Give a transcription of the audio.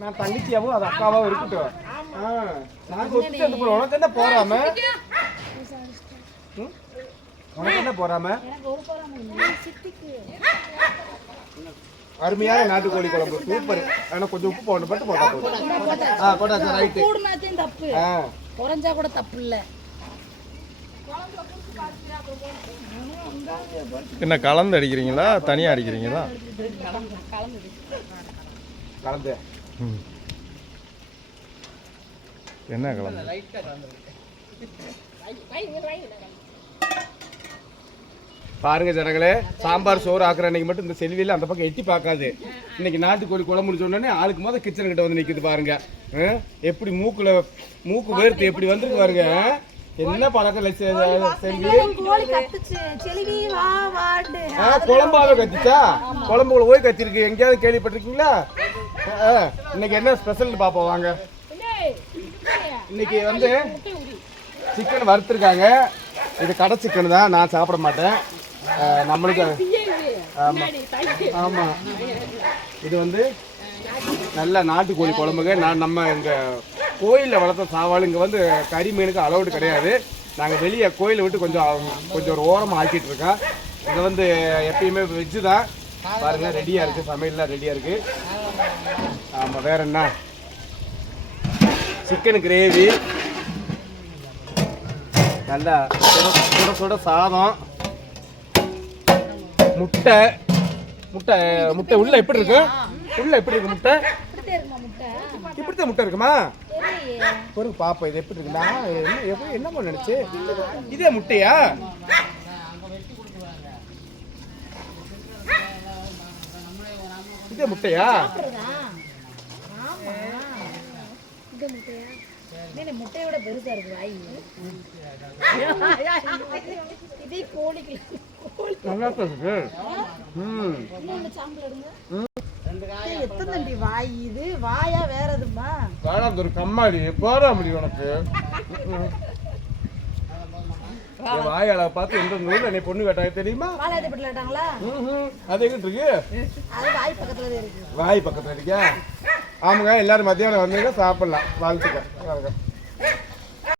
நான் தங்கச்சியாவும் அது அக்காவாவும் இருக்கட்டும். ஆ, நாங்க ஒத்துட்டு வந்து போறோம். உனக்கு என்ன போறாம? உனக்கு என்ன போறாம? அருமையான நாட்டுக்கோழி குழம்பு. சூப்பர். ஆனா கொஞ்சம் உப்பு போடணும். பட்டு போட்டா போதும். ஆ போட்டா சார் ரைட்டு கூடுனாத்தையும் தப்பு. ஆ. குறைஞ்சா கூட தப்பு இல்ல. என்ன கலந்து அடிக்கிறீங்களா? தனியாக அடிக்கிறீங்களா? கலந்து. என்ன கலந்து பாருங்க ஜனங்களே சாம்பார் சோறு ஆக்குற அன்னைக்கு மட்டும் இந்த செல்வியில அந்த பக்கம் எட்டி பார்க்காது இன்னைக்கு நாட்டுக்கோழி குழம்பு முடிச்ச உடனே ஆளுக்கு மொதல் கிச்சன் கிட்ட வந்து நிக்குது பாருங்க? எப்படி மூக்குல மூக்கு வேர்த்து எப்படி வந்திருக்கு பாருங்க? என்ன பழக்கம்? செல்வி கோழி கத்துச்சு. செல்வி வா வாண்டு ஆ, குழம்பாவே கத்திச்சா? குழம்புக்குள்ள போய் கத்திருக்கு. எங்கேயாவது கேள்விப்பட்டிருக்கீங்களா? இன்னைக்கு என்ன ஸ்பெஷல் பார்ப்போம் வாங்க. இன்னைக்கு வந்து சிக்கன் வறுத்துருக்காங்க. இது கடை சிக்கன் தான். நான் சாப்பிட மாட்டேன். நம்மளுக்கு ஆமா. ஆமா. இது வந்து நல்ல நாட்டுக்கோழி குழம்புங்க. நான் நம்ம இங்க கோயிலில் வளர்த்த சாவாள் இங்கே வந்து கறி மீனுக்கு அலௌடு கிடையாது. நாங்கள் வெளியே கோயிலை விட்டு கொஞ்சம் கொஞ்சம் ஒரு ஓரமாக ஆக்கிட்டு இருக்கோம். இங்கே வந்து எப்பயுமே வெஜ்ஜு தான். பாருங்க ரெடியாக இருக்குது சமையல்லாம் ரெடியாக இருக்குது ஆமாம் வேற என்ன? சிக்கன் கிரேவி நல்லா சுட சுட சாதம். முட்டை. முட்டை முட்டை உள்ள எப்படி இருக்கு? உள்ள எப்படி இருக்கு முட்டை? இப்படித்தான் முட்டை இருக்குமா? பொருள் பாப்போம் இது எப்படி இருக்குன்னா என்ன எப்படி என்னமோ நினைச்சு? இதே முட்டையா? இதே முட்டையா? சாப்பிடுறதா? ஆமா. இந்த முட்டையா? இல்ல, முட்டையோட பெருசா இருக்கு வாய். இதே கோழிக்கு கோழி நல்லா இருக்கு ம். இன்னொன்னு சாம்பல் எடுங்க ஏய், எத்தனை தண்டி வாய் இது? வாயா வேற எதுமா வேணாம் ஒரு கம்மாடி. போறா முடியும் உனக்கு. என் வாயால பார்த்து எந்த ஊர்ல என்னை பொண்ணு கேட்டாங்க தெரியுமா. அது எங்கிட்டு இருக்கு? அது வாய் பக்கத்துல இருக்கு. வாய் பக்கத்துல இருக்கியா ஆமாங்க எல்லாரும் மத்தியானம் வந்தீங்க சாப்பிடலாம். வாழ்த்துக்க